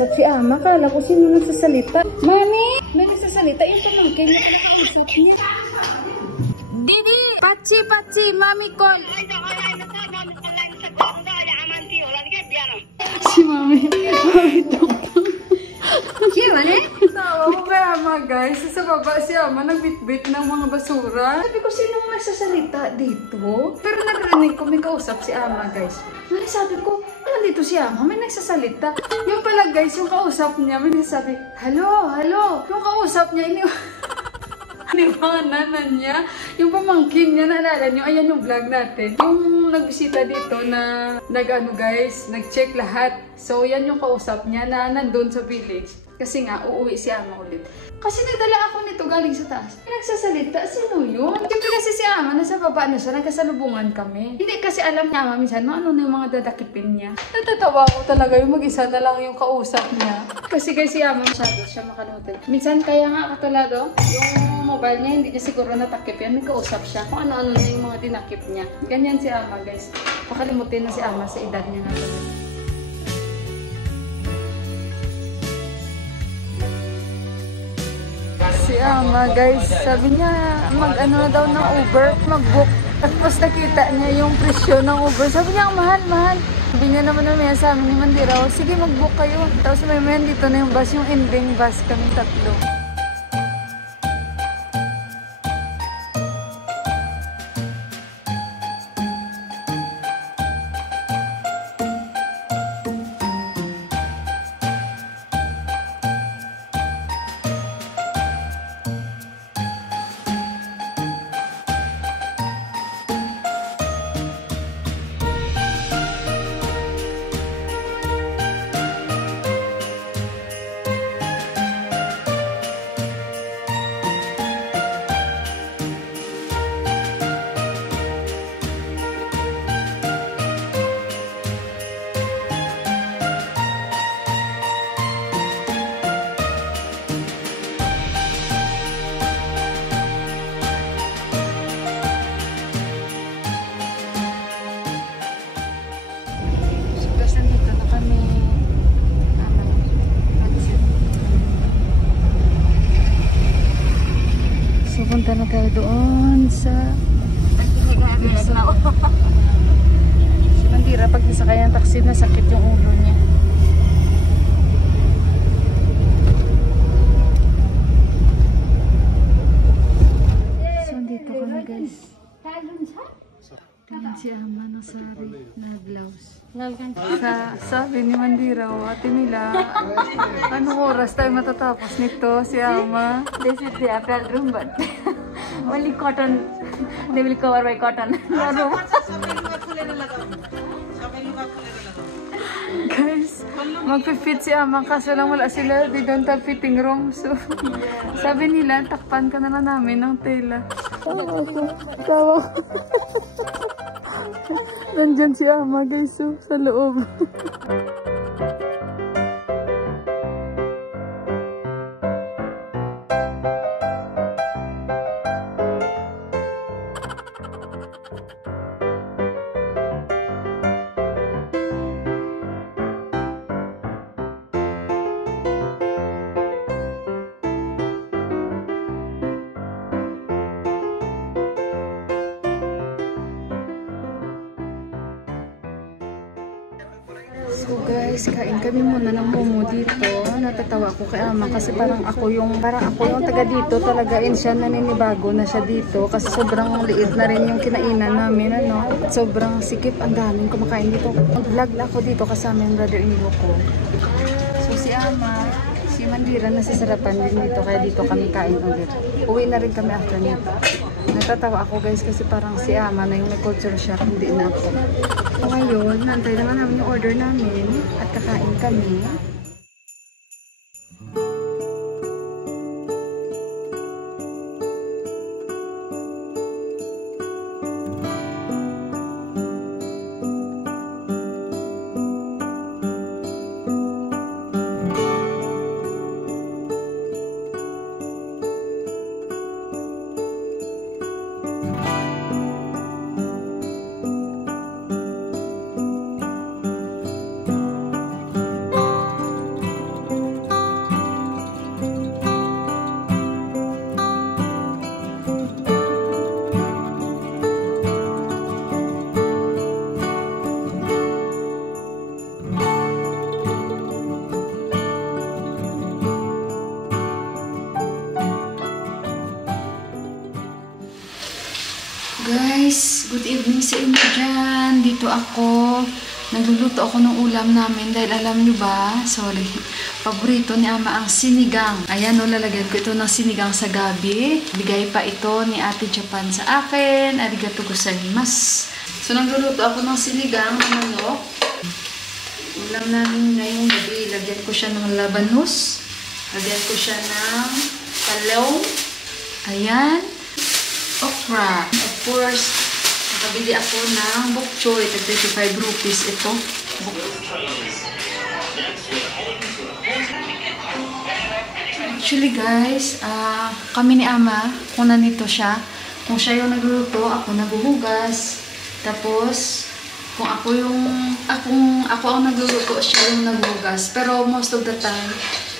nakausap si Ama. Kala ko sino nagsasalita. Mami! May nagsasalita. Yung pamangkin niya ka nakausap niya. Didi! Pachi, Pachi! Mami call! Si Mami. Mami tong-tong. Siya ne? Tawa ko kay Ama guys. Sa baba si Ama nagbitbit ng mga basura. Sabi ko sinong nagsasalita dito? Pero narinig ko may kausap si Ama guys. Ngayon sabi ko, nandito si Ama, may nagsasalita. Yung pala guys, yung kausap niya, may nagsasabi, hello, hello. Yung kausap niya, iniwanan na niya. Yung pamangkin niya, naalala niyo, ayan yung vlog natin. Yung nagbisita dito na nag-ano guys, nag-check lahat. So yan yung kausap niya na nandun sa village. Kasi nga, uuwi si Ama ulit. Kasi nagdala ako nito galing sa taas. Pinagsasalita, sino yun? Siyempre kasi si Ama, nasa baba na siya, nagkasalubungan kami. Hindi kasi alam niya Ama, minsan, ano na yung mga dadakipin niya. Natatawa ko talaga yung mag-isa na lang yung kausap niya. Kasi si Ama, masyado siya makalimutan. Minsan, kaya nga katulado, yung mobile niya, hindi niya siguro natakip yan. May kausap siya kung ano-ano na yung mga dinakip niya. Ganyan si Ama, guys. Makalimutin na si Ama sa edad niya na. Si Ama guys, sabi niya mag-ano na daw ng Uber, mag-book. Tapos nakita niya yung presyo ng Uber. Sabi niya, mahal, mahal. Sabi niya naman naman sa amin ni Mandira, sige mag-book kayo. Tapos may dito na yung bus, yung ending bus kami tatlo. Punta na tayo doon sa si Mandira. Pag nasakay ang taxi, nasakit yung ulo niya. So, dito kami guys. Tingnan si Ama na sari na blouse. Sabi ni Mandira, Ate Mila, anong oras tayo matatapos nito si Ama? This is the apparel room, but only cotton. They will cover by cotton. Guys, magpipit si Ama kaso lang wala sila. They don't have fitting room. So, sabi nila, takpan ka na namin ng tela. Tawa. Nandyan si Ama guys, so, sa loob. So guys, kain kami muna ng momo dito. Natatawa ko kay Ama kasi parang ako yung taga dito talaga, siya naninibago na siya dito kasi sobrang liit na rin yung kinainan namin, ano. Sobrang sikip, ang daming kumakain dito. Mag-vlog na ako dito kasama yung brother-in-law ko. So si Ama, si Mandira nasasarapan din dito kaya dito kami kain ulit. Uwi na rin kami after nito. Natatawa ako guys kasi parang si Ama na yung may culture shock, hindi na ako. So ngayon, nantay naman namin yung order namin at kakain kami. Guys, good evening sa inyo dyan. Dito ako. Nagluluto ako ng ulam namin dahil alam nyo ba, sorry, paborito ni Ama ang sinigang. Ayan o, lalagyan ko ito ng sinigang sa gabi. Bigay pa ito ni Ate Japan sa akin. Arigato gozaimasu. So, nagluluto ako ng sinigang ng manok. Ulam namin ngayong gabi. Lagyan ko siya ng labanos. Lagyan ko siya ng talong. Ayan. Okra. Of course, nakabili ako ng bok choy. 35 rupees ito. Actually guys, kami ni Ama, kung nandito siya, kung siya yung nagluluto, ako naghuhugas. Tapos, kung ako ang nagluluto, siya yung naghuhugas. Pero most of the time,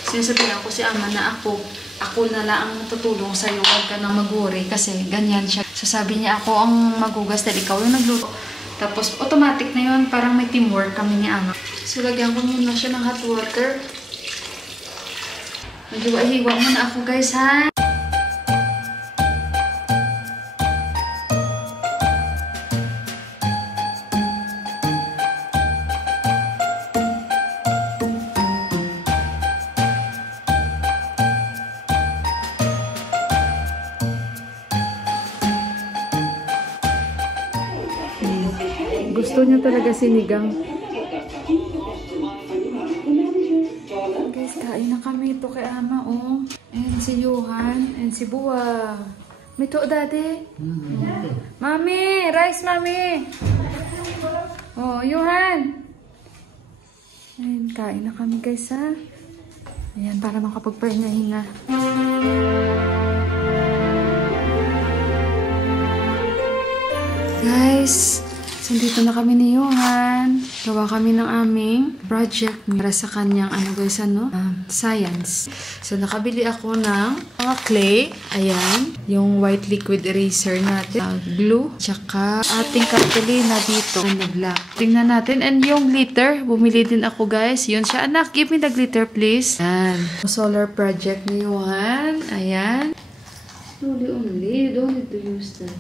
sinasabihan ko si Ama na ako na lang ang tutulong sa'yo, huwag ka nang mag-worry kasi ganyan siya. So sabi niya, ako ang maghugas dahil ikaw yung nagluto. Tapos automatic na yun, parang may teamwork kami ni Ama. So lagyan ko muna siya ng hot water. Maghiwa-hiwa muna ako guys ha. Gusto niya talaga sinigang. Guys, kain na kami ito kay Ama, oh. And si Johan, and si Buwa. May to, Daddy? Mami! Rice, Mami! Oh, Johan! Ayan, kain na kami, guys, ha? Ayan, para makapagpahinga-hinga. Guys, so dito na kami ni Johan. Gawa kami ng aming project para sa kanyang science. So nakabili ako ng mga clay. Ayan, yung white liquid eraser natin. Glue, tsaka ating cartolina dito. Black. Tingnan natin. And yung glitter, bumili din ako guys. Yun siya. Anak, give me the glitter please. Ayan. Solar project ni Johan. Ayan. Only. You don't need to use that.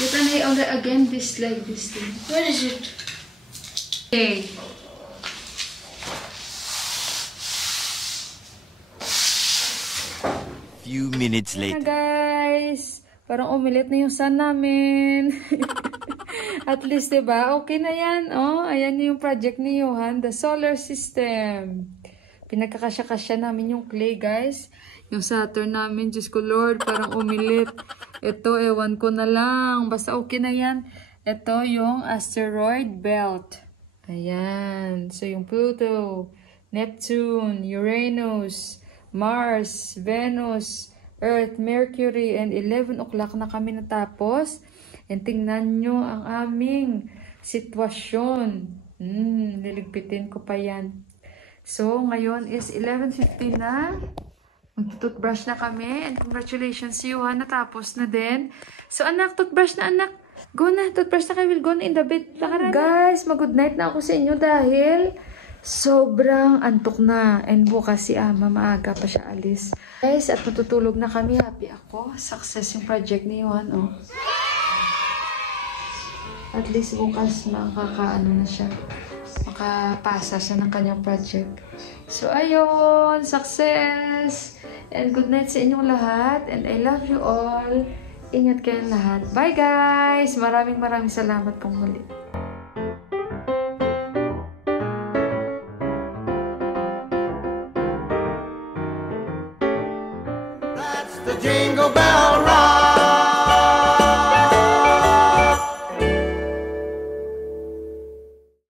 Get an eye on the again this like this thing. What is it? Okay. Few minutes later. Guys, parang umilit na yung sun namin. At least, diba? Okay na yan. Oh, ayan yung project ni Johan, the solar system. Pinagkakasya-kasya namin yung clay, guys. Yung Saturn namin, Diyos ko Lord, parang umilit. Ito, ewan ko na lang. Basta okay na yan. Ito yung asteroid belt. Ayan. So, yung Pluto, Neptune, Uranus, Mars, Venus, Earth, Mercury, and 11 o'clock na kami natapos. And tingnan nyo ang aming sitwasyon. Niligpitin ko pa yan. So, ngayon is 11:50 na. Toothbrush na kami. And congratulations si Johan. Natapos na din. So, anak, toothbrush na, anak. Go na. Toothbrush na kayo. Will go na in the bed. Guys, mag-good night na ako sa inyo dahil sobrang antok na. And bukas si Ama, maaga pa siya alis. Guys, at matutulog na kami. Happy ako. Success yung project ni Johan, oh. At least bukas makakaano na siya. Makapasa siya ng kanyang project. So, ayun. Success! And good night sa inyong lahat. And I love you all. Ingat kayong lahat. Bye guys! Maraming salamat pong muli. That's the jingle bell ride.